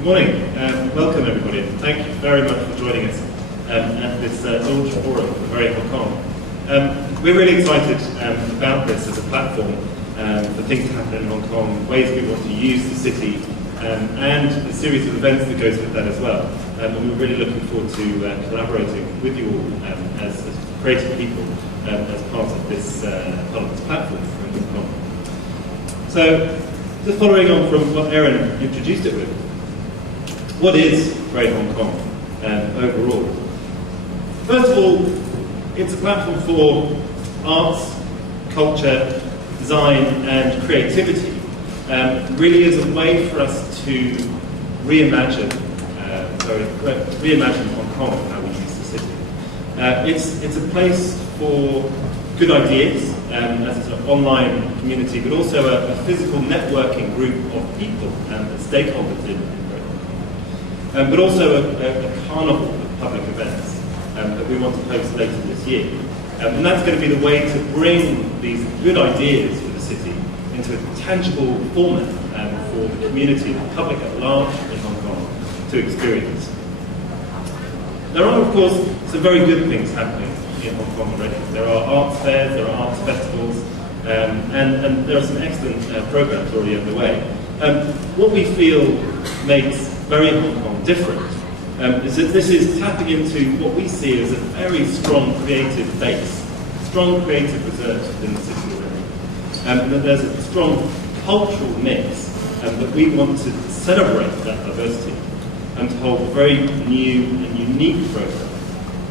Good morning, welcome everybody, and thank you very much for joining us at this launch forum for Very Hong Kong. We're really excited about this as a platform for things to happen in Hong Kong, ways we want to use the city, and the series of events that goes with that as well. And we're really looking forward to collaborating with you all as creative people as part of this platform for Hong Kong. So, just following on from what Erin introduced it with, what is Great Hong Kong overall? First of all, it's a platform for arts, culture, design and creativity. Really is a way for us to reimagine Hong Kong and how we use the city. It's a place for good ideas as an online community, but also a physical networking group of people and stakeholders in Great Hong Kong. But also a carnival of public events that we want to host later this year. And that's going to be the way to bring these good ideas for the city into a tangible format for the community, the public at large in Hong Kong to experience. There are, of course, some very good things happening in Hong Kong already. There are arts fairs, there are arts festivals, and there are some excellent programs already underway. What we feel makes Very Hong Kong different is that this is tapping into what we see as a very strong creative base, strong creative reserves within the city already. And that there's a strong cultural mix that we want to celebrate that diversity and to hold a very new and unique program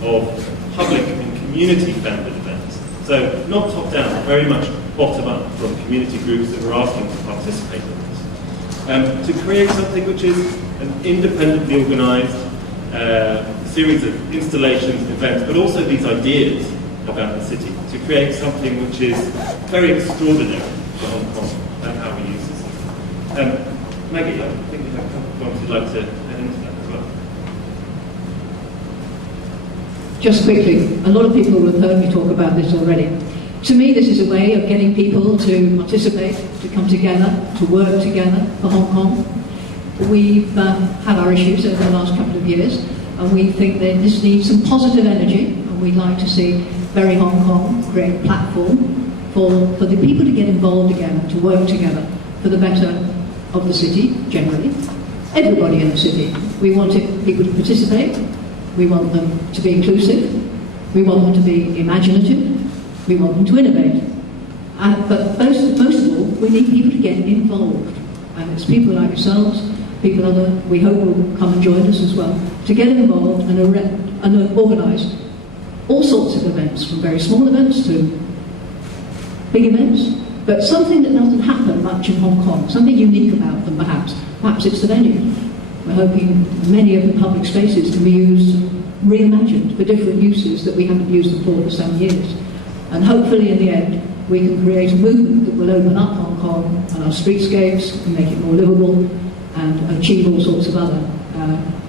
of public and community-founded events. So not top-down, very much bottom-up from community groups that were asking to participate in this. To create something which is an independently organised series of installations, events, but also these ideas about the city, to create something which is very extraordinary for Hong Kong and how we use the city. Maggie, I think you have a couple of points you'd like to add into that as well. Just quickly, a lot of people have heard me talk about this already. To me, this is a way of getting people to participate, to come together, to work together for Hong Kong. We've had our issues over the last couple of years, and we think that this needs some positive energy, and we'd like to see Very Hong Kong create a platform for the people to get involved again, to work together for the better of the city, generally. Everybody in the city. We want people to participate, we want them to be inclusive, we want them to be imaginative, we want them to innovate. But most of all, we need people to get involved. And it's people like yourselves, people other, we hope will come and join us as well, to get involved and organise all sorts of events, from very small events to big events, but something that doesn't happen much in Hong Kong, something unique about them perhaps. Perhaps it's the venue. We're hoping many of the public spaces can be used, reimagined for different uses that we haven't used them for some years. And hopefully in the end, we can create a movement that will open up Hong Kong and our streetscapes and make it more livable and achieve all sorts of other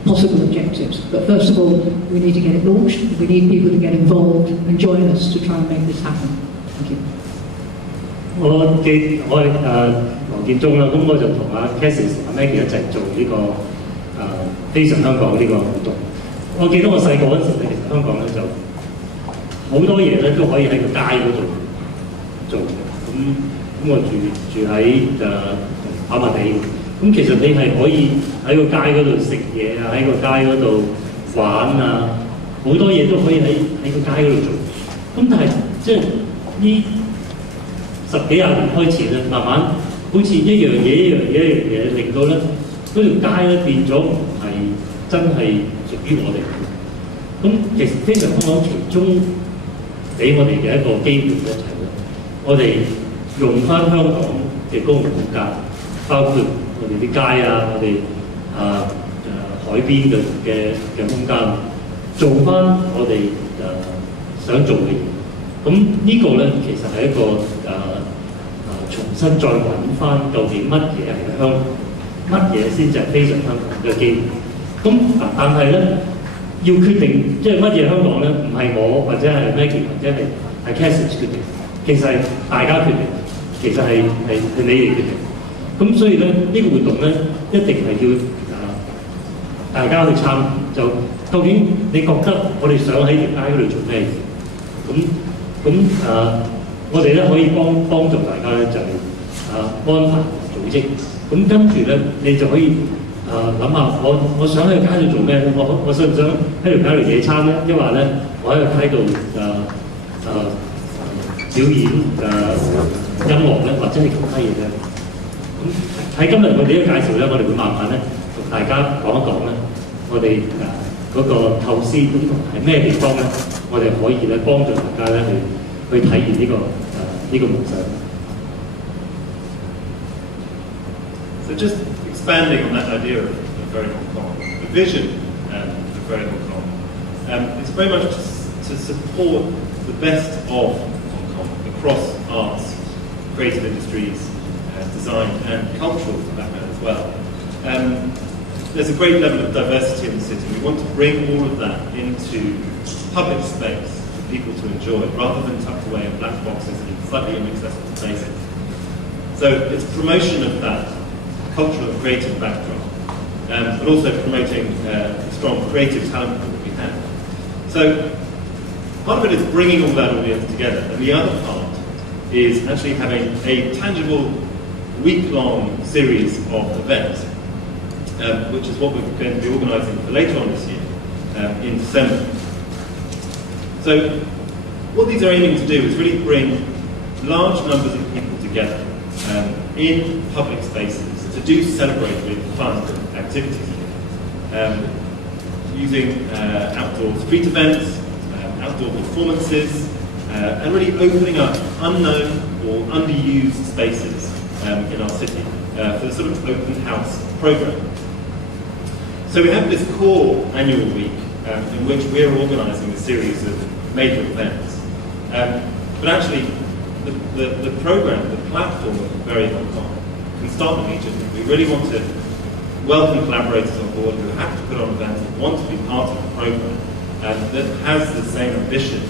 possible objectives. But first of all, we need to get it launched. We need people to get involved and join us to try and make this happen. Thank you. 羅建忠啦，咁我就同阿 Cassie 同阿 Maggie 一齊做呢個非常香港呢個活動。我記得我細個嗰陣時咧，其實香港咧就好多嘢咧都可以喺個街嗰度做嘅。咁我住喺跑馬地，咁其實你係可以喺個街嗰度食嘢啊，喺個街嗰度玩啊，好多嘢都可以喺個街嗰度做。咁但係即係呢10幾20年開始咧，慢慢好似一樣嘢，令到咧嗰條街咧變咗唔係真係屬於我哋。咁其實非常香港其中俾我哋嘅一個機會咧，就係我哋用翻香港嘅公共空間，包括我哋啲街啊，我哋海邊嘅空間，做翻我哋想做嘅嘢。咁呢個咧其實係一個重新再揾翻究竟乜嘢係香港，乜嘢先至係非常香港嘅機會。咁但係咧要決定即係乜嘢香港咧，唔係我或者係 Maggie 或者係 Cassie 決定，其實係大家決定，其實係你哋決定。咁所以咧呢個活動咧一定係要大家去參與，就究竟你覺得我哋想喺條街嗰度做咩嘢？我哋咧可以幫助大家咧就係安排組織，咁跟住咧你就可以諗下我想喺條街度做咩咧？我想唔想喺條街度野餐咧？因為咧我喺條街度表演音樂咧，或者係其他嘢咧。咁喺今日我哋呢個介紹咧，我哋會慢慢咧同大家講一講咧，我哋嗰個構思咁係咩地方咧？我哋可以咧幫助大家咧去體驗呢個夢想。So just expanding on that idea of Very Hong Kong, the vision of Very Hong Kong, it's very much to support the best of Hong Kong across arts, creative industries, design and cultural for that matter as well. There's a great level of diversity in the city. We want to bring all of that into public space for people to enjoy rather than tucked away in black boxes and slightly inaccessible places. So it's promotion of that cultural and creative backdrop, but also promoting the strong creative talent pool that we have. So part of it is bringing all that audience together, and the other part is actually having a tangible week-long series of events, which is what we're going to be organising for later on this year, in December. So what these are aiming to do is really bring large numbers of people together in public spaces to do celebratory fun activities, using outdoor street events, outdoor performances, and really opening up unknown or underused spaces in our city for the sort of open house programme. So we have this core annual week in which we're organising a series of major events. But actually, the programme, the platform of Very Hong Kong can start immediately. We really want to welcome collaborators on board who have to put on events and want to be part of the programme that has the same ambition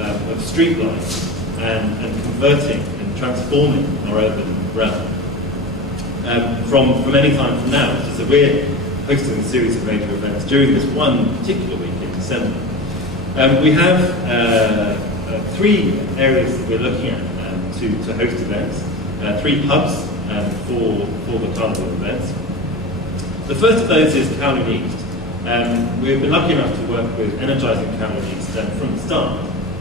of streetlights and converting and transforming our urban realm. From any time from now, so we're hosting a series of major events during this one particular week in December. We have 3 areas that we're looking at to host events, 3 hubs for the carnival events. The first of those is Kowloon East. We've been lucky enough to work with Energising Kowloon East from the start,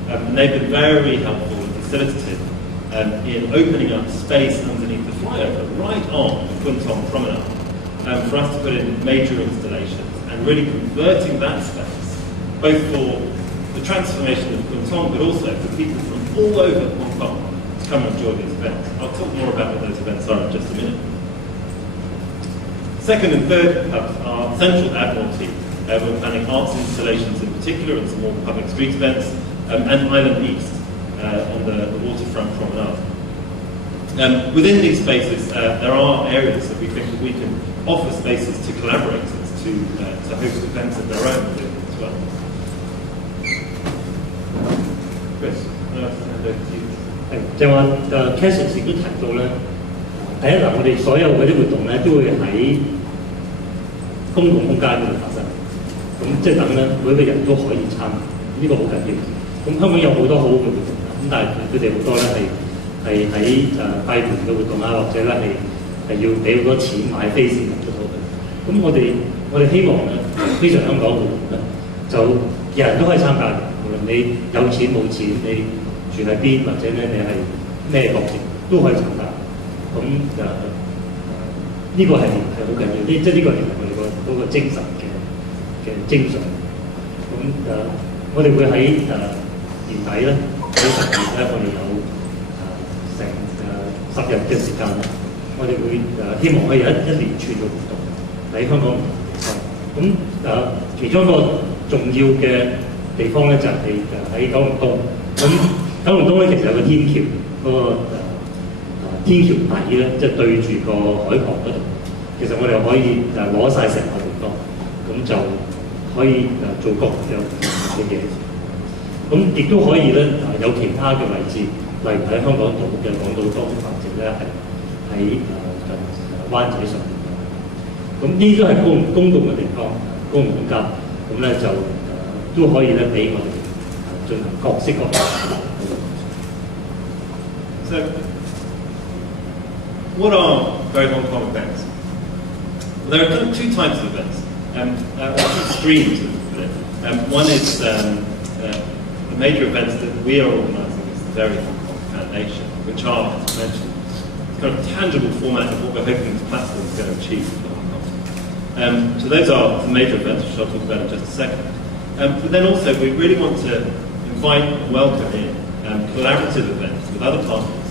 and they've been very helpful and facilitative in opening up space underneath the flyover right on the Kwun Tong Promenade for us to put in major installations and really converting that space, both for the transformation of Kwun Tong, but also for people from all over Hong Kong to come and enjoy these events. I'll talk more about what those events are in just a minute. Second and third hubs are Central Admiralty. We're planning arts installations in particular and some more public street events, and Island East on the waterfront promenade. Within these spaces, there are areas that we think that we can offer spaces to collaborators to host events of their own within as well. Chris, I'll hand over to you. 就話Cassius 亦都提到咧，第一我哋所有嗰啲活動咧都會喺公共空間嗰度發生，咁即係等咧每個人都可以參與，呢個好緊要。咁香港有好多好好嘅活動，咁但係佢哋好多咧係喺拜年嘅活動啊，或者咧係要俾好多錢買飛先入得到嘅。咁我哋希望咧，非常香港活動咧，就人人都可以參加嘅，無論你有錢冇錢，你住喺邊或者咧你係咩國籍都可以參加。咁呢個係好緊要，即係呢個係我哋嗰個精神嘅精髓。咁我哋會喺年底咧，喺10月咧，我哋有成10日嘅時間咧，我哋會希望可以有一連串嘅活動喺香港咁其中一個重要嘅地方咧就係喺九龍東。咁九龍東咧其實有個天橋嗰個天橋底咧，即係對住個海旁嗰度。其實我哋可以攞晒成個地方，咁就可以做各樣嘅嘢。咁亦都可以咧有其他嘅位置，例如喺香港島嘅港島東，或者咧係喺灣仔上面。咁呢啲都係公共嘅地方，公共空間，咁咧就都可以咧俾我哋進行各式各樣嘅。So, what are Go Hong Kong events? Well, there are kind of two types of events, or two streams of it. One is the major events that we are organising as the Very Hong Kong Foundation, which are, as I mentioned, kind of tangible format of what we're hoping this platform is going to achieve for Hong Kong. So those are the major events, which I'll talk about in just a second. But then also we really want to invite and welcome in collaborative events with other partners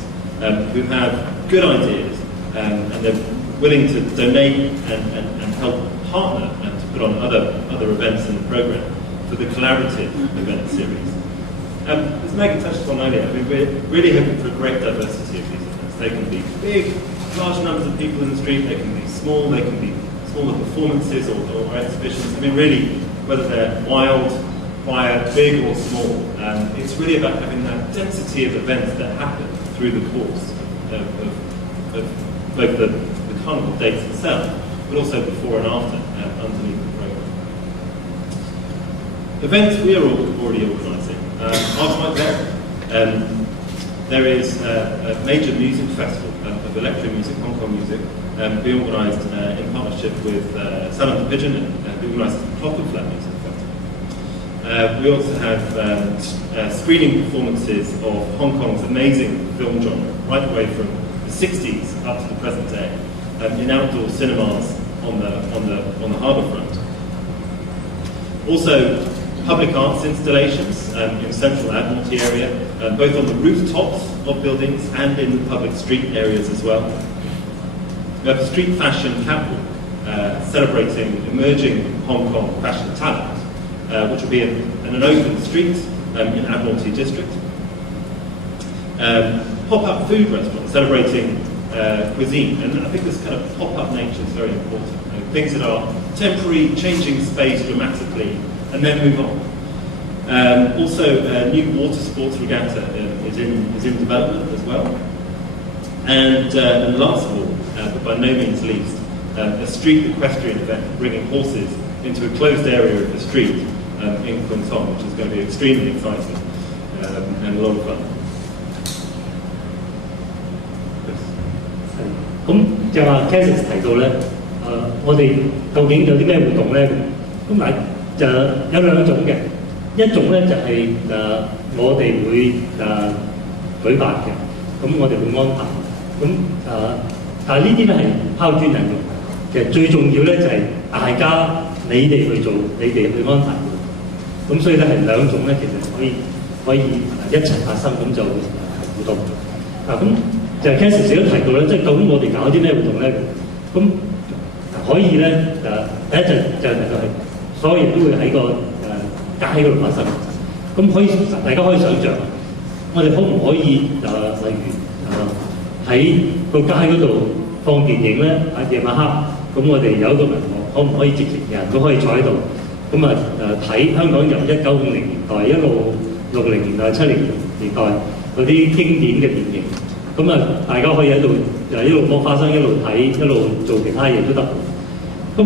who have good ideas and they're willing to donate and help partner and to put on other events in the programme for the collaborative event series. As Megan touched on earlier, I mean, we're really hoping for a great diversity of these events. They can be big, large numbers of people in the street, they can be small, they can be smaller performances or exhibitions. I mean, really, whether they're wild, quiet, big or small, it's really about having that density of events that happen through the course of both the carnival dates itself, but also before and after, underneath the programme. Events we are already organising are quite varied. There is a major music festival of electro music, Hong Kong music, we organised in partnership with Salon the Pigeon and we organised the Clockenflat Music Festival. We also have screening performances of Hong Kong's amazing film genre, right the way from the 60s up to the present day, in outdoor cinemas on the harbour front. Also, public arts installations in central Admiralty area, both on the rooftops of buildings and in the public street areas as well. We have a street fashion catwalk celebrating emerging Hong Kong fashion talent, which will be in an open street in Admiralty District. Pop-up food restaurant celebrating cuisine, and I think this kind of pop-up nature is very important. Things that are temporary, changing space dramatically, and then move on. Also, a new water sports regatta is in development as well. And last of all, but by no means least, a street equestrian event bringing horses into a closed area of the street in Kwun Tong, which is going to be extremely exciting and a lot of fun. 咁就話 Cassius 提到咧，我哋究竟有啲咩活動咧？咁嗱就有兩種嘅，一種咧就係我哋會舉辦嘅，咁我哋會安排。咁但係呢啲咧係拋磚引玉，其實最重要咧就係大家你哋去做，你哋去安排。咁所以咧係兩種咧，其實可以一齊發生，咁就互動。咁就 Cassius 都提到咧，即係究竟我哋搞啲咩活動咧？咁可以咧第一就係所有人都會喺個街嗰度發生。咁大家可以想像，我哋可唔可以例如喺個街嗰度放電影咧？夜晚黑，咁我哋有一個銀幕，可唔可以直情人都可以坐喺度？咁睇香港由1950年代一路60年代、70年代嗰啲經典嘅電影。咁大家可以喺度一路播花生，一路睇，一路做其他嘢都得。咁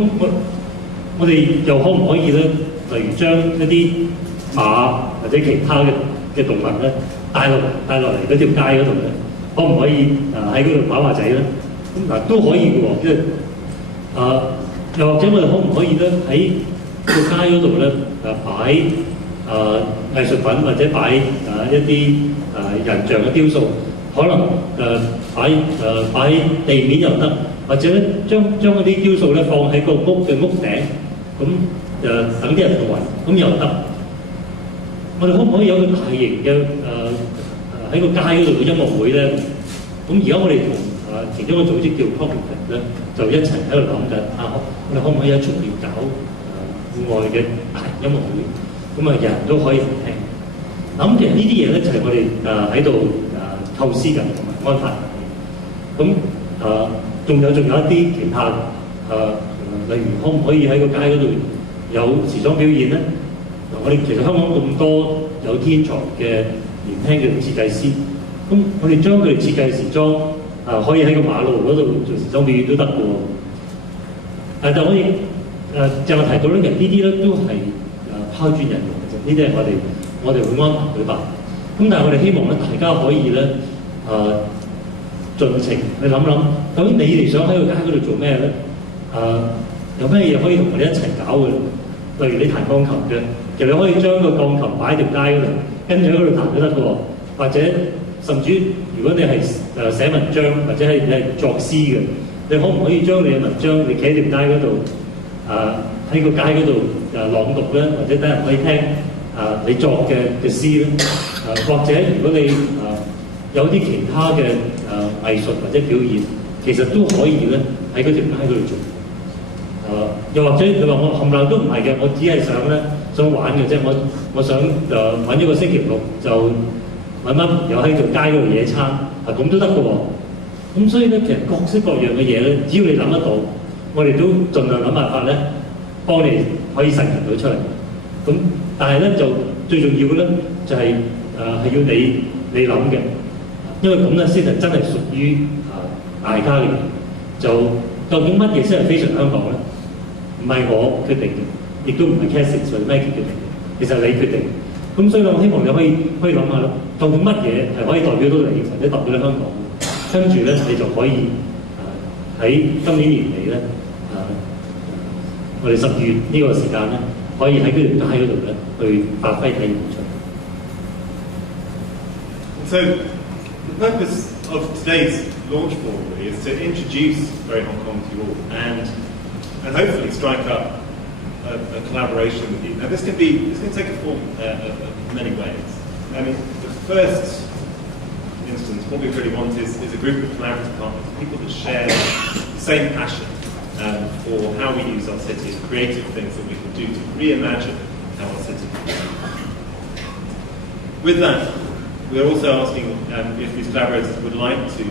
我哋又可唔可以咧？例如將一啲馬或者其他嘅動物咧帶落嚟嗰條街嗰度咧，可唔可以喺嗰度跑馬仔咧？咁都可以嘅喎，即係又或者我哋可唔可以咧喺個街嗰度咧擺藝術品或者擺一啲人像嘅雕塑？可能擺地面又得，或者咧將嗰啲雕塑咧放喺個屋嘅屋頂，咁等啲人去圍，咁又得。我哋可唔可以有個大型嘅喺個街嗰度嘅音樂會咧？咁而家我哋同其中一個組織叫 Clockenflat 咧，就一齊喺度諗緊我哋可唔可以喺出面搞戶外嘅大音樂會？咁人人都可以嚟聽。咁其實呢啲嘢咧就係我哋喺度構思緊同埋安排緊。咁仲有一啲其他例如可唔可以喺個街嗰度有時裝表演咧？我哋其實香港咁多有天才嘅年輕嘅設計師，咁我哋將佢哋設計時裝可以喺個馬路嗰度做時裝表演都得嘅喎。但我亦就我提到咧，其實呢啲咧都係拋磚引玉嘅啫，呢啲係我哋會安排舉辦。咁但係我哋希望咧，大家可以咧盡情去諗諗，究竟你哋想喺個街嗰度做咩咧？有咩嘢可以同我哋一齊搞嘅？例如你彈鋼琴嘅，其實你可以將個鋼琴擺喺條街嗰度，跟住喺嗰度彈都得嘅喎。或者甚至如果你係寫文章或者你係作詩嘅，你可唔可以將你嘅文章你企喺條街嗰度喺個街嗰度朗讀咧，或者等人可以聽你作嘅詩咧？或者如果你有啲其他嘅藝術或者表演，其實都可以咧喺嗰條街嗰度做。又或者你話我冚唪唥都唔係嘅，我只係想玩嘅啫。我想揾一個星期六就揾班朋友喺條街嗰度野餐，咁都得嘅喎。咁所以咧，其實各式各樣嘅嘢咧，只要你諗得到，我哋都盡量諗辦法咧，幫你可以實現到出嚟。咁但係咧就最重要嘅咧就係係要你諗嘅，因為咁咧先係真係屬於大家嘅。就究竟乜嘢先係非常香港咧？唔係我決定嘅，亦都唔係 Cassie 或者 Maggie 決定嘅，其實你決定。咁所以咧，我希望你可以諗下咯，究竟乜嘢係可以代表到你，或者代表到香港？跟住咧，你就可以喺今年年尾咧，我哋10月呢個時間咧，可以喺嗰條街嗰度咧去發揮體現出嚟。So the purpose of today's launch forum really is to introduce Very Hong Kong to you all and hopefully strike up a collaboration with you. Now this can take a form of many ways. I mean, the first instance, what we really want is a group of collaborative partners, people that share the same passion for how we use our city and creative things that we can do to reimagine how our city can be. With that, we're also asking if these collaborators would like to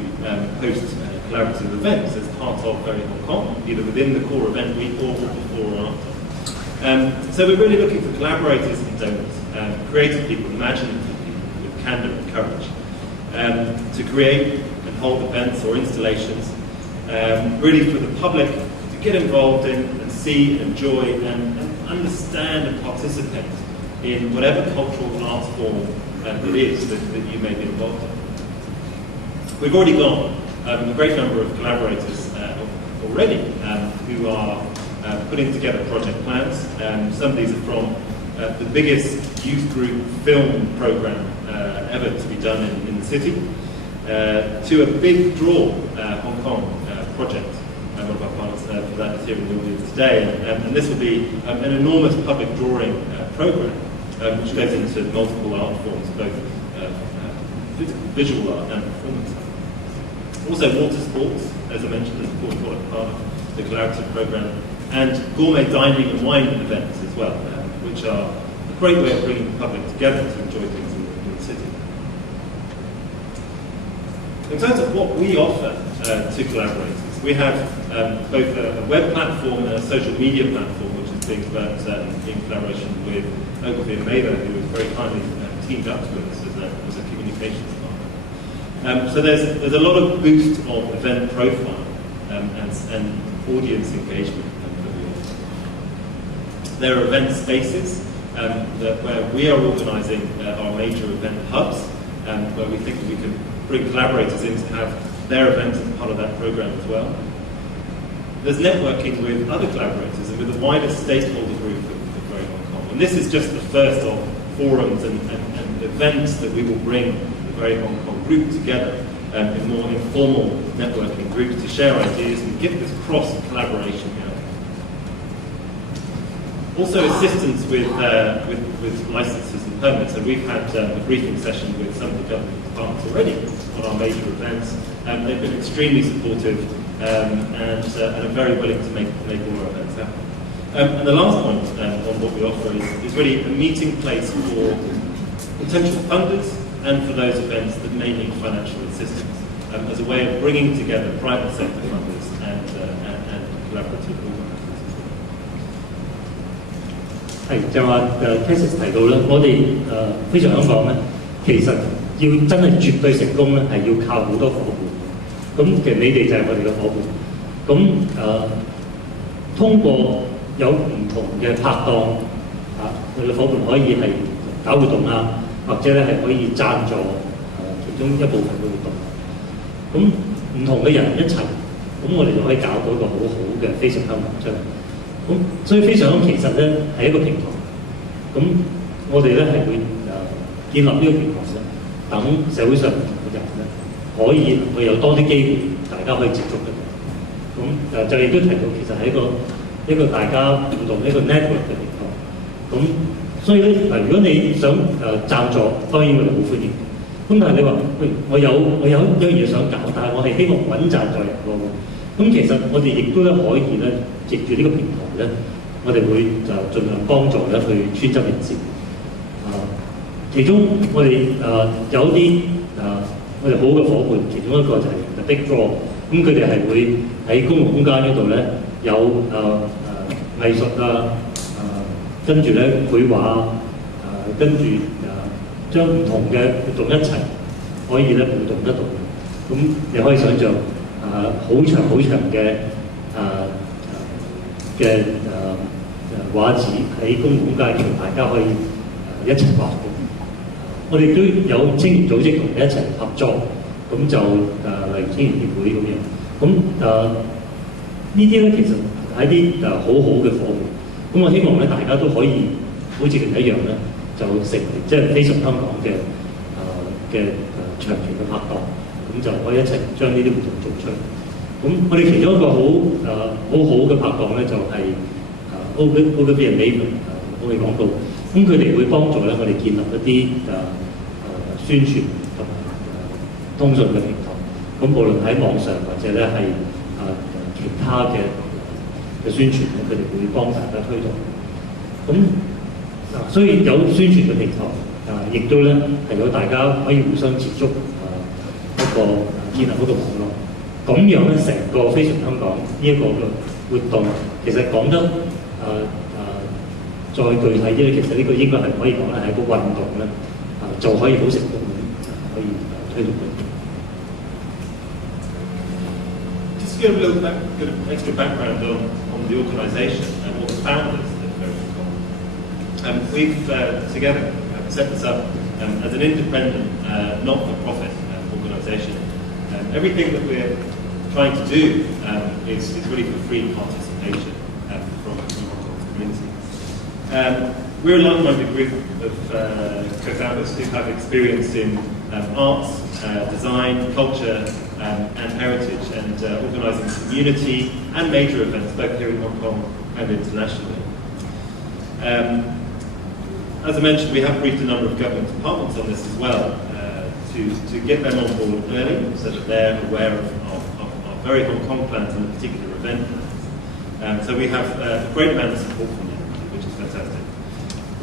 host collaborative events as part of Very Hong Kong, either within the core event week or before or after. So we're really looking for collaborators and donors, creative people, imaginative people with candour and courage, to create and hold events or installations, really for the public to get involved in and see, enjoy and understand and participate in whatever cultural arts form it is that you may be involved in. We've already got a great number of collaborators already who are putting together project plans. Some of these are from the biggest youth group film program ever to be done in the city, to a big draw Hong Kong project. One of our partners for that is here in the audience today, and this will be an enormous public drawing program which goes into multiple art forms, both visual art and performance art. Also water sports, as I mentioned, is an important part of the collaborative program, and gourmet dining and wine events as well, which are a great way of bringing the public together to enjoy things in the city. In terms of what we offer to collaborators, we have both a web platform and a social media platform, which is being developed in collaboration with Ogilvy and Mather, who was very kindly teamed up with us as a communications partner. So there's a lot of boost of event profile and audience engagement that we offer. There are event spaces where we are organising our major event hubs, where we think that we can bring collaborators in to have their events as part of that programme as well. There's networking with other collaborators and with the wider stakeholder group of Very Hong Kong. And this is just the first of forums and events that we will bring the Very Hong Kong group together in more informal networking groups to share ideas and get this cross-collaboration going. Also assistance with licenses and permits. So we've had a briefing session with some of the government departments already on our major events. They've been extremely supportive and are very willing to make all our events happen. And the last point on what we offer is really a meeting place for potential funders and for those events that may need financial assistance, as a way of bringing together private sector funders and collaborative organisers. 係就話Cassie 提到咧，我哋非常香港咧，其實要真係絕對成功咧，係要靠好多伙伴。咁其實你哋就係我哋嘅伙伴。咁通過有唔同嘅拍檔我哋伙伴可以係搞活動啊，或者咧係可以贊助其中一部分嘅活動。咁唔同嘅人一齊，咁我哋就可以搞到一個好好嘅非常香港出嚟。咁所以非常香港其實咧係一個平台。咁我哋咧係會建立呢個平台咧，等社會上唔同嘅人咧可以有多啲機會，大家可以接觸得到。咁就亦都提到其實係一個大家互動一個 network 嘅平台。咁所以咧如果你想贊助，當然我哋好歡迎。咁但係你話喂，我有一樣嘢想搞，但係我係希望揾贊助人喎。咁其實我哋亦都咧可以咧藉住呢個平台咧，我哋會就盡量幫助咧去穿針引線。其中我哋有啲我哋好嘅伙伴，其中一個就係 The Big Draw。咁佢哋係會喺公共空間嗰度咧有藝術跟住咧繪畫跟住將唔同嘅活動一齊可以咧互動得到。咁你可以想象好長好長嘅畫紙喺公共空間度，大家可以一齊畫嘅。我哋都有青年組織同你一齊合作，咁就例如青年協會咁樣。咁呢啲咧其實係啲好好嘅伙伴。咁我希望咧大家都可以好似佢哋一樣咧，就成為即係非常香港嘅長期嘅拍檔，咁就可以一齊將呢啲活動做出嚟。咁我哋其中一個好好嘅拍檔咧，就係Ogilvy and Mather，我哋講到，咁佢哋會幫助咧我哋建立一啲宣傳同埋通訊嘅平台。咁無論喺網上或者咧係其他嘅宣傳咧，佢哋會幫大家推動。咁所以有宣傳嘅平台，亦都咧係有大家可以互相接觸，建立一個網絡。咁樣咧，成個非常香港呢一個嘅活動，其實講得再具體啲咧，其實呢個應該係可以講咧係一個運動咧，就可以好成功可以推動到。Just to give a little bit of extra background on the organisation and what the founders of Very Common. We've together set this up as an independent, not-for-profit organisation. Everything that we're trying to do is really for free participation from Hong Kong's community. We're a like-minded group of co-founders who have experience in arts, design, culture, and heritage, and organising community and major events both here in Hong Kong and internationally. As I mentioned, we have briefed a number of government departments on this as well, to get them on board early so that they're aware of our very Hong Kong plans and the particular event plans. So we have a great amount of support from them, which is fantastic.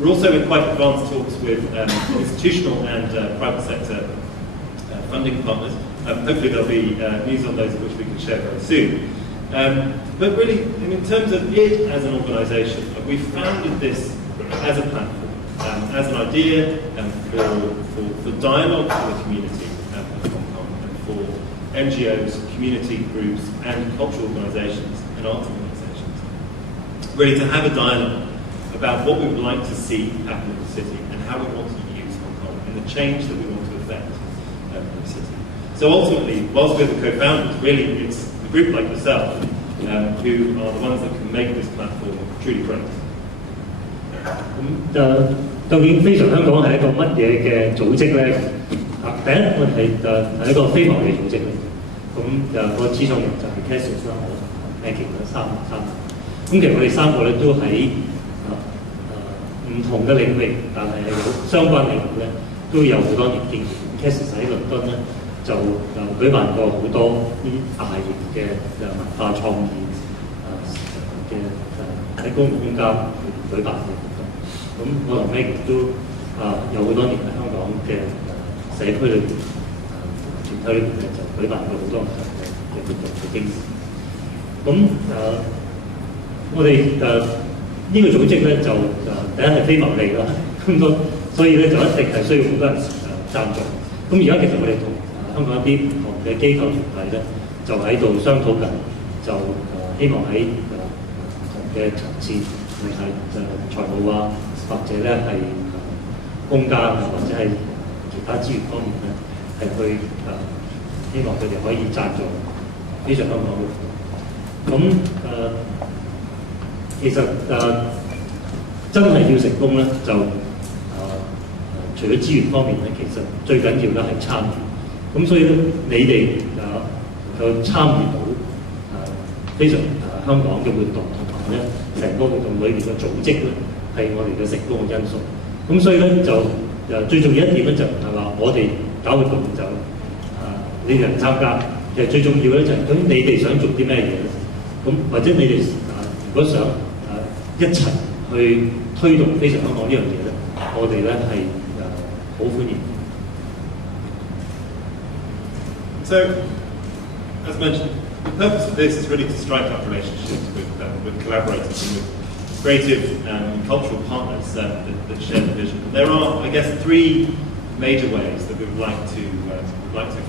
We're also in quite advanced talks with institutional and private sector funding partners. Hopefully there'll be news on those which we can share very soon. But really, in terms of it as an organisation, we founded this as a platform. As an idea for dialogue for the community of Hong Kong and for NGOs, community groups and cultural organisations and arts organisations. Really to have a dialogue about what we would like to see happen in the city and how we want to use Hong Kong and the change that we want to affect in the city. So ultimately, whilst we're the co-founders, really it's a group like yourself who are the ones that can make this platform truly great. 究竟非常香港係一個乜嘢嘅組織咧？第一，我哋係一個非牟利組織嚟嘅。咁個始創人就係 Cassius 啦，我同 Maggie 啦，三個。咁其實我哋三個咧都喺唔同嘅領域，但係有相關領域咧都有好多年經驗。Cassius 喺倫敦咧就舉辦過好多呢啲大型嘅文化創意嘅喺公共空間舉辦嘅。咁我同 Maggie 都有好多年喺香港嘅社區裏邊、團體裏邊咧，就舉辦過好多唔同嘅活動嘅經驗。咁我哋呢個組織咧就第一係非牟利啦，咁所以咧就一定係需要好多人贊助。咁而家其實我哋同香港一啲唔同嘅機構團體咧，就喺度商討緊，就希望喺唔同嘅層次，係財務啊，或者咧係公家啊，或者係其他資源方面咧，係去希望佢哋可以贊助非常香港嘅活動。咁其實真係要成功咧，就除咗資源方面咧，其實最緊要咧係參與。咁所以咧，你哋就參與到非常香港嘅活動，同埋咧成個活動裏邊嘅組織咧，係我哋嘅成功嘅因素。咁所以咧就最重要一點咧就唔係話我哋搞活動就你哋嚟參加，其實最重要咧就係咁你哋想做啲咩嘢咧？咁或者你哋如果想一齊去推動非常香港呢樣嘢咧，我哋咧係好歡迎。So, as mentioned, the purpose of this is really to strike up relationships with collaborators and with creative and cultural partners that share the vision. And there are, I guess, three major ways that we would like to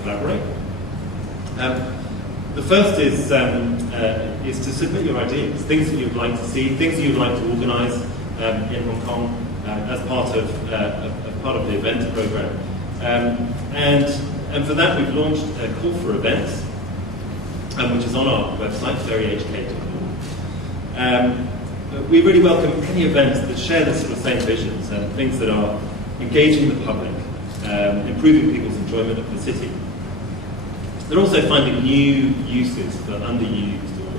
collaborate. The first is to submit your ideas, things that you'd like to see, things that you'd like to organise in Hong Kong as part of the event programme. And for that, we've launched a call for events, which is on our website, veryhk.org. We really welcome any events that share the sort of same visions and things that are engaging the public, improving people's enjoyment of the city. They're also finding new uses for underused or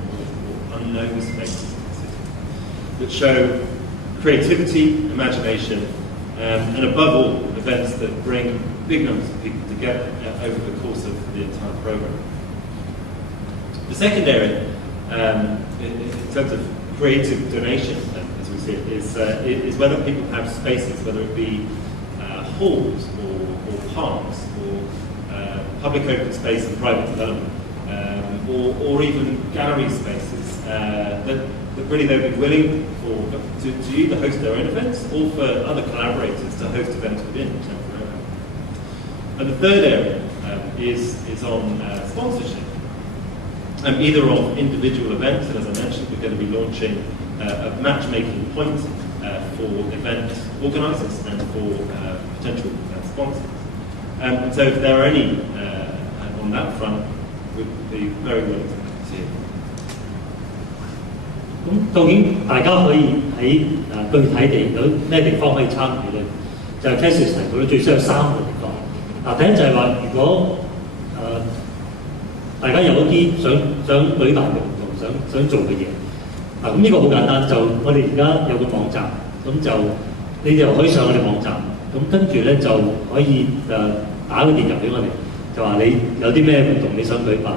unknown spaces in the city that show creativity, imagination, and above all, events that bring big numbers of people together over the course of the entire programme. The second area, in terms of creative donation, as we see it, is whether people have spaces, whether it be halls or parks or public open space and private development, or even gallery spaces that really they'd be willing to either host their own events or for other collaborators to host events within temporarily. And the third area is on sponsorship, either of individual events, and as I mentioned, we're going to be launching a matchmaking point for event organisers and for potential sponsors. And so if there are any on that front, we'd be very willing to see it. 咁究竟大家可以喺具體地有咩地方可以參與咧？就係 Cassius 提到咧，最少有3個地方。第一就係話，如果大家有一啲想舉辦嘅活動，想做嘅嘢，咁呢個好簡單，就我哋而家有個網站，咁就你哋又可以上我哋網站，咁跟住咧就可以打個電入俾我哋，就話你有啲咩活動你想舉辦，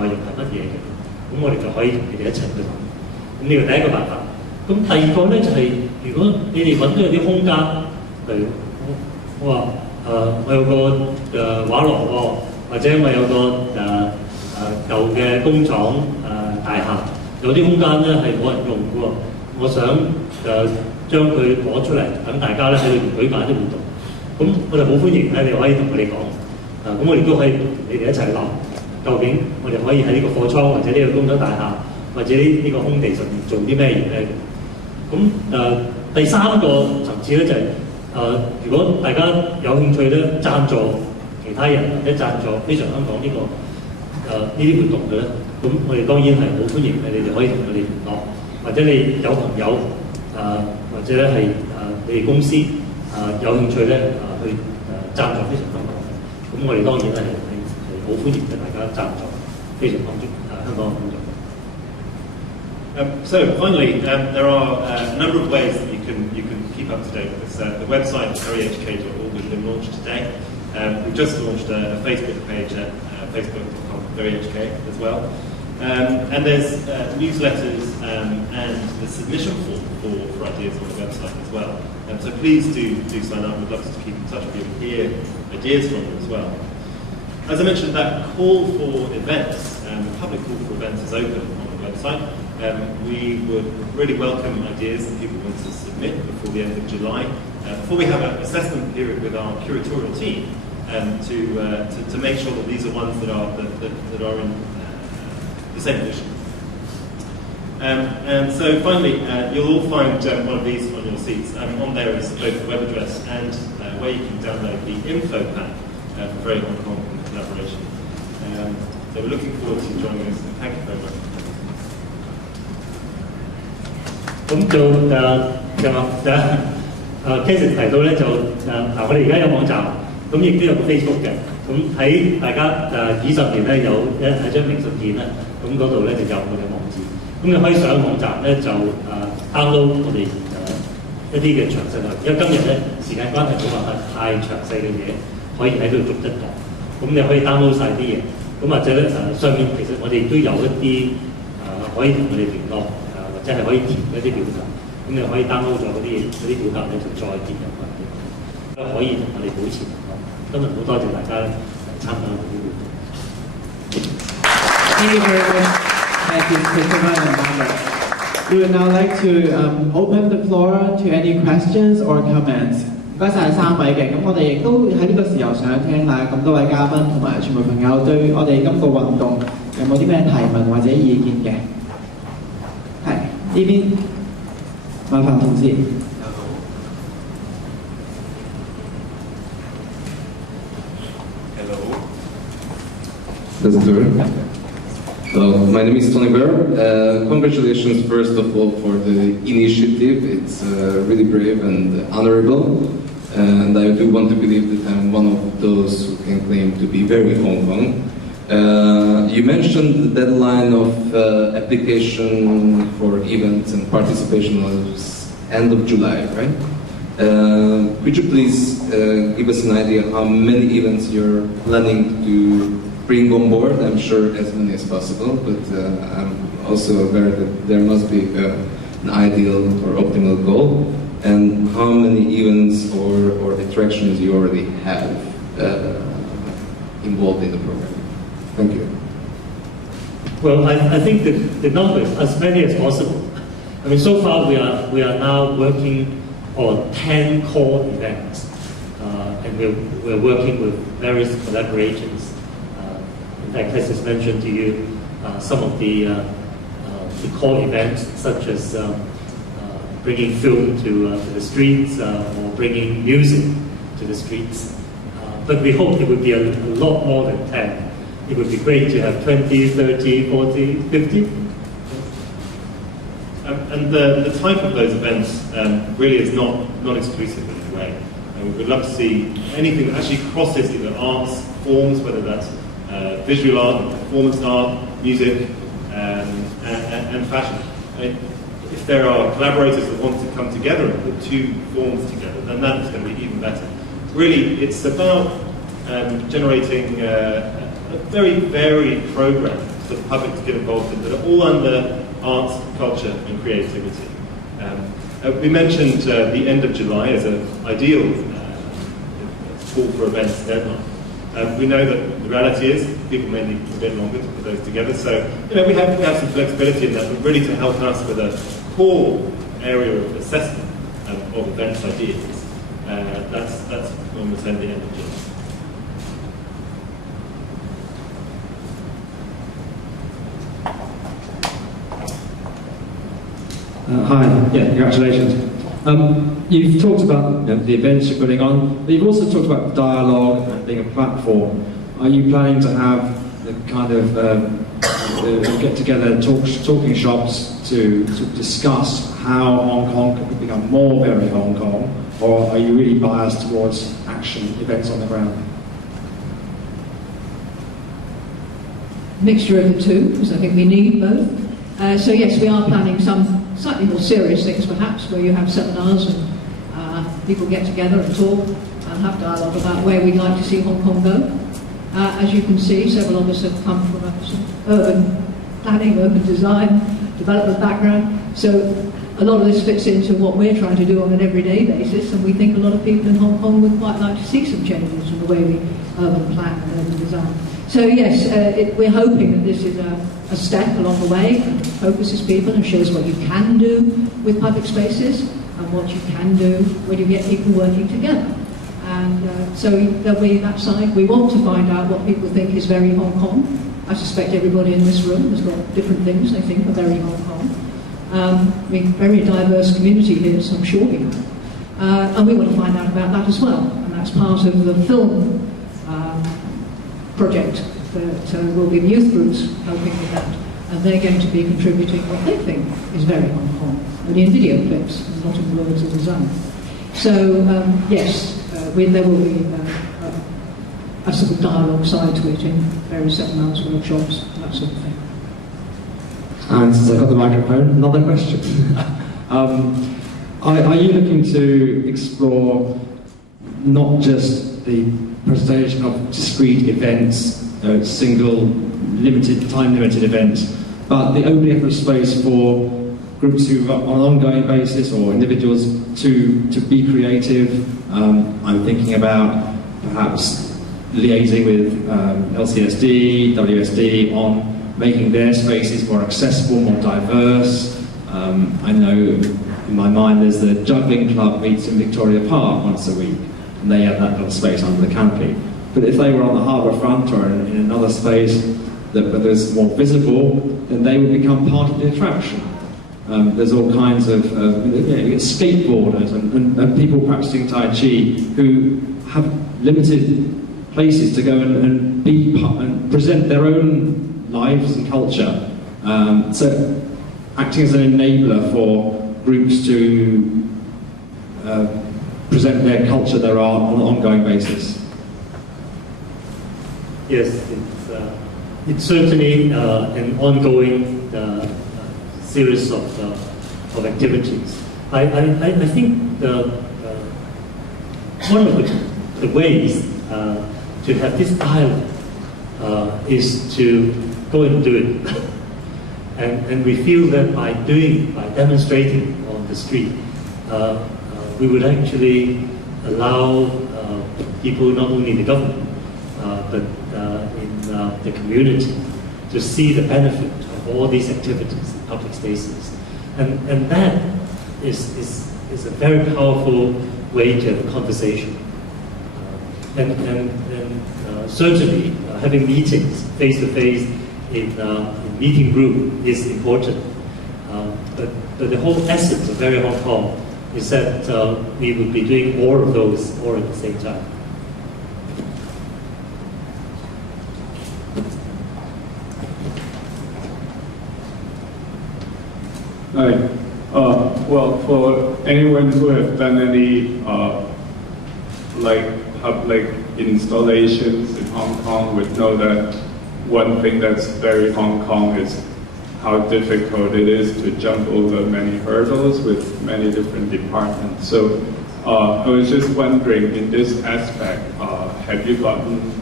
內容係乜嘢嘅，咁我哋就可以同你哋一齊去諗。咁呢個第一個辦法。咁第二個咧就係、如果你哋揾到有啲空間，例如我話我有個畫廊喎，或者我有個舊嘅工廠大廈，有啲空間咧係冇人用嘅喎，我想將佢攞出嚟，等大家咧喺裏邊舉辦啲活動。咁我哋好歡迎咧，你可以同我哋講，咁我哋都可以同你哋一齊諗，究竟我哋可以喺呢個貨倉或者呢個工廠大廈或者呢個空地上面做啲咩嘢咧？咁第三個層次咧就係、如果大家有興趣咧贊助其他人或者贊助非常香港呢啲活動嘅咧，咁我哋當然係好歡迎嘅，你哋可以同我哋聯絡，或者你有朋友或者咧係你哋公司有興趣咧去贊助非常香港，咁我哋當然係好歡迎嘅，大家贊助非常香港嘅工作。So finally, there are a number of ways that you can keep up to date with this. The website veryhk.org has been launched today. We've just launched a Facebook page at facebook.com/veryhk as well. And there's newsletters and the submission form for ideas on the website as well. So please do sign up. We'd love to keep in touch with you and hear ideas from you as well. As I mentioned, that call for events, the public call for events is open on the website. We would really welcome ideas that people want to submit before the end of July, before we have an assessment period with our curatorial team, to make sure that these are ones that are in the same position. And so finally, you'll all find one of these on your seats. On there is both the web address and where you can download the info pack for Very Hong Kong collaboration. So we're looking forward to joining us, and thank you very much. 咁Casey 提到咧我哋而家有網站，咁亦都有個 Facebook 嘅。咁喺大家20年咧有一張明信片啦，咁嗰度咧就有我哋網址。咁你可以上網站咧就download 我哋一啲嘅詳細內容，因為今日咧時間關係冇辦法太詳細嘅嘢可以喺度逐一講。咁你可以 download 晒啲嘢，咁或者咧上面其實我哋都有一啲可以同我哋聯絡或者係可以填一啲表格。咁你可以 download 咗嗰啲表格咧，就再填入去，可以同我哋保持聯絡。今日好多謝大家參加呢個活動。Thank you very much. Thank you, Christopher and Margaret. We would now like to open the floor to any questions or comments. 唔該曬3位嘅，咁我哋亦都喺呢個時候想聽下咁多位嘉賓同埋傳媒朋友對我哋今個運動有冇啲咩提問或者意見嘅？係呢邊。麻煩同志。Hello. Does it work? Hello, my name is Tony Bear. Congratulations, first of all, for the initiative. It's really brave and honorable. And I do want to believe that I'm one of those who can claim to be very Hong Kong. You mentioned the deadline of application for events and participation was end of July, right? Could you please give us an idea how many events you're planning to bring on board? I'm sure as many as possible, but I'm also aware that there must be an ideal or optimal goal. And how many events or attractions you already have involved in the program? Thank you. Well, I think the number is as many as possible. I mean, so far we are now working on 10 core events, and we're working with various collaborations. In fact, as I mentioned to you, some of the core events, such as bringing film to the streets or bringing music to the streets. But we hope it would be a lot more than 10. It would be great to have 20, 30, 40, 50. And the type of those events really is not exclusive in any way. And we would love to see anything that actually crosses either arts forms, whether that's visual art, performance art, music, and fashion. If there are collaborators that want to come together and put two forms together, then that's going to be even better. Really, it's about generating a very varied program for the public to get involved in that are all under arts, culture and creativity. We mentioned the end of July as an ideal call for events deadline. We know that the reality is people may need a bit longer to put those together, so we have some flexibility in that, but really to help us with a core area of assessment of events ideas. That's when we'll send the end of July. Hi, congratulations. You've talked about the events you're putting on, but you've also talked about dialogue and being a platform. Are you planning to have the kind of get together talking shops to discuss how Hong Kong can become more very Hong Kong, or are you really biased towards action events on the ground? Mixture of the two, because I think we need both. So yes, we are planning some slightly more serious things perhaps, where you have seminars and people get together and talk and have dialogue about where we'd like to see Hong Kong go. As you can see, several of us have come from a sort of urban planning, urban design, development background, so a lot of this fits into what we're trying to do on an everyday basis, and we think a lot of people in Hong Kong would quite like to see some changes in the way we urban plan and urban design. So yes, we're hoping that this is a step along the way and focuses people and shows what you can do with public spaces and what you can do when you get people working together. And so there'll be that side. We want to find out what people think is very Hong Kong. I suspect everybody in this room has got different things they think are very Hong Kong. Very diverse community here, so I'm sure we have. And we want to find out about that as well. And that's part of the film project that will be youth groups helping with that. And they're going to be contributing what they think is very Hong Kong, only in video clips, and not in words of design. So, yes, there will be a sort of dialogue side to it in various seminars, workshops, that sort of thing. And since I've got the microphone, another question. Are you looking to explore not just the presentation of discrete events, single, time-limited events, but the opening up of space for groups who are on an ongoing basis or individuals to be creative? I'm thinking about perhaps liaising with LCSD, WSD on making their spaces more accessible, more diverse. I know in my mind there's the juggling club meets in Victoria Park once a week, and they have that little space under the canopy. But if they were on the harbour front or in another space that was more visible, then they would become part of the attraction. There's all kinds of skateboarders and people practicing Tai Chi who have limited places to go and be part and present their own lives and culture. So acting as an enabler for groups to present their culture, their art on an ongoing basis. Yes, it's certainly an ongoing series of activities. I think one of the ways to have this dialogue is to go and do it. And we feel that by demonstrating on the street, we would actually allow people not only in the government, but in the community to see the benefit of all these activities in public spaces. And that is a very powerful way to have a conversation. And certainly having meetings face-to-face in meeting room is important. But the whole essence of Very Hong Kong is that we will be doing all of those all at the same time. Hi. Well, for anyone who has done any public installations in Hong Kong would know that one thing that's very Hong Kong is how difficult it is to jump over many hurdles with many different departments. So I was just wondering, in this aspect, have you gotten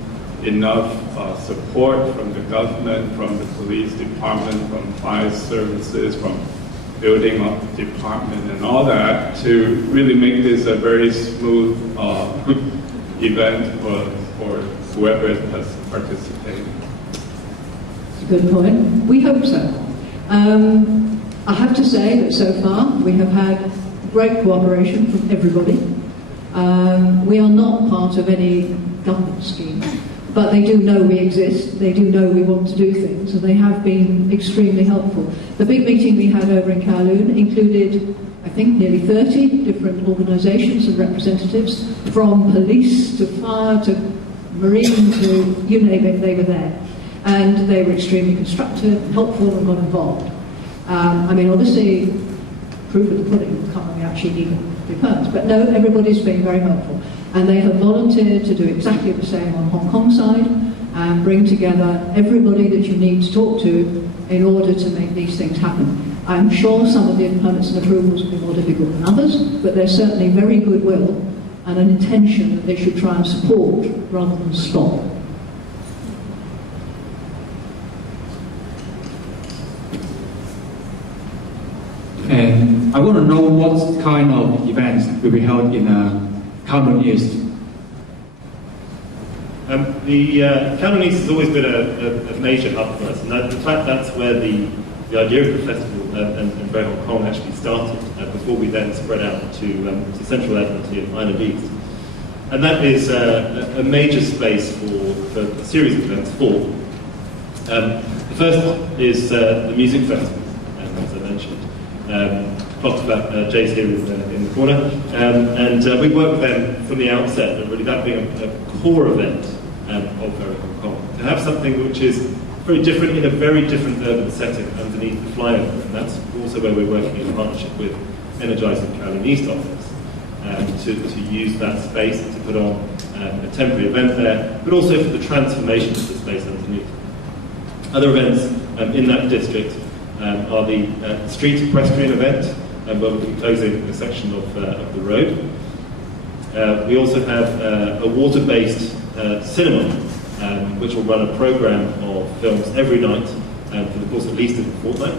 enough support from the government, from the police department, from fire services, from building up the department and all that to really make this a very smooth event for whoever has participated? Good point. We hope so. I have to say that so far we have had great cooperation from everybody. We are not part of any government scheme, but they do know we exist, they do know we want to do things, and they have been extremely helpful. The big meeting we had over in Kowloon included, I think, nearly 30 different organisations and representatives, from police to fire to marine to you name it, they were there. And they were extremely constructive, helpful, and got involved. I mean, obviously, proof of the pudding will come when we actually need the permits. But no, everybody's been very helpful. And they have volunteered to do exactly the same on Hong Kong side and bring together everybody that you need to talk to in order to make these things happen. I'm sure some of the permits and approvals will be more difficult than others, but there's certainly very goodwill and an intention that they should try and support rather than stop. And I want to know what kind of events will be held in Kowloon East. The Kowloon East has always been a major hub for us, and in fact that's where the idea of the festival and Very Hong Kong actually started, before we then spread out to Central Admiralty and Island East. And that is a major space for a series of events. The first is the music festival, as I mentioned. Jay's here in the corner, and we worked with them from the outset, and really that being a core event of Very Hong Kong. To have something which is very different in a very different urban setting underneath the flyover, and that's also where we're working in partnership with Energize and Kowloon East office to use that space to put on a temporary event there, but also for the transformation of the space underneath. Other events in that district are the street equestrian event, where we'll be closing a section of the road. We also have a water-based cinema, which will run a programme of films every night for the course at least of a fortnight.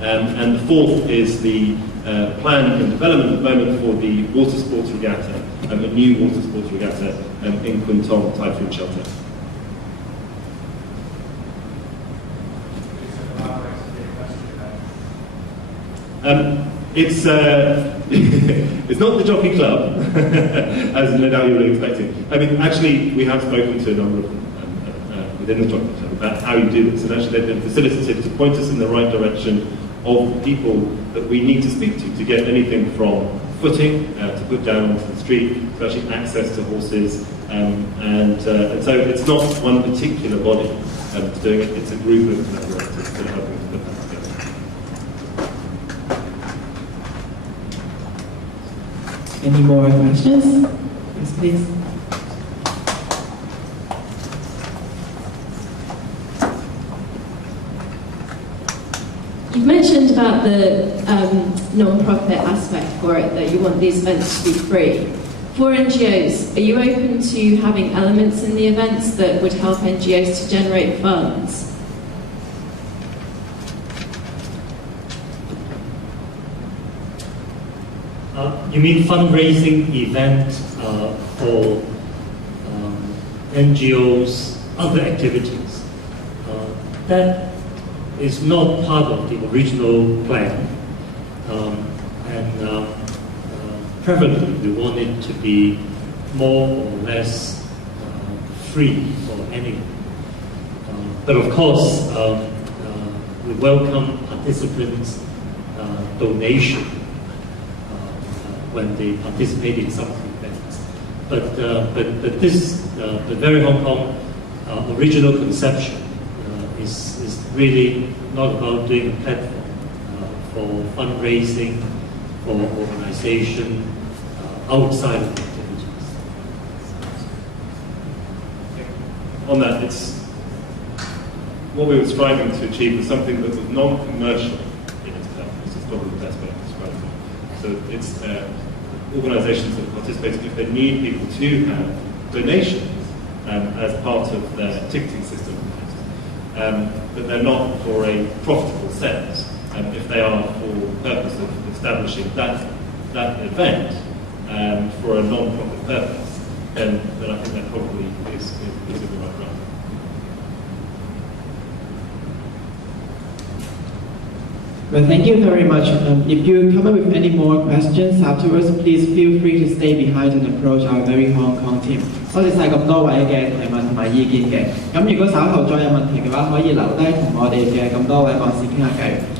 And the fourth is the plan and development at the moment for the water sports regatta, a new water sports regatta in Kwun Tong Typhoon Shelter. It's it's not the jockey club, as no doubt you were expecting. I mean, actually, we have spoken to a number of them within the jockey club about how you do this, and actually they've been facilitative to point us in the right direction of the people that we need to speak to get anything from footing to put down onto the street, to actually access to horses, and so it's not one particular body doing it, it's a group of collaborators that are helping to put that together. Any more questions? Yes, please. You've mentioned about the non-profit aspect for it, that you want these events to be free. For NGOs, are you open to having elements in the events that would help NGOs to generate funds? You mean fundraising event for NGOs, other activities? That is not part of the original plan, and preferably we want it to be more or less free for anyone. But of course, we welcome participants' donation when they participate in some events. But this, the Very Hong Kong original conception is really not about doing a platform for fundraising, for organization outside of the activities. On that, it's what we were striving to achieve was something that was non-commercial in its purpose. It's probably the best way to describe it. So it's organisations that participate, if they need people to have donations as part of their ticketing system, but they're not for a profitable sense. If they are for the purpose of establishing that event for a non-profit purpose, then I think that probably is in the right run. Well, thank you very much. If you come up with any more questions afterwards, please feel free to stay behind and approach our Very Hong Kong team. 多謝晒咁多位嘅提問同埋意見嘅。咁如果稍後再有問題嘅話，可以留低同我哋嘅咁多位講師傾下偈。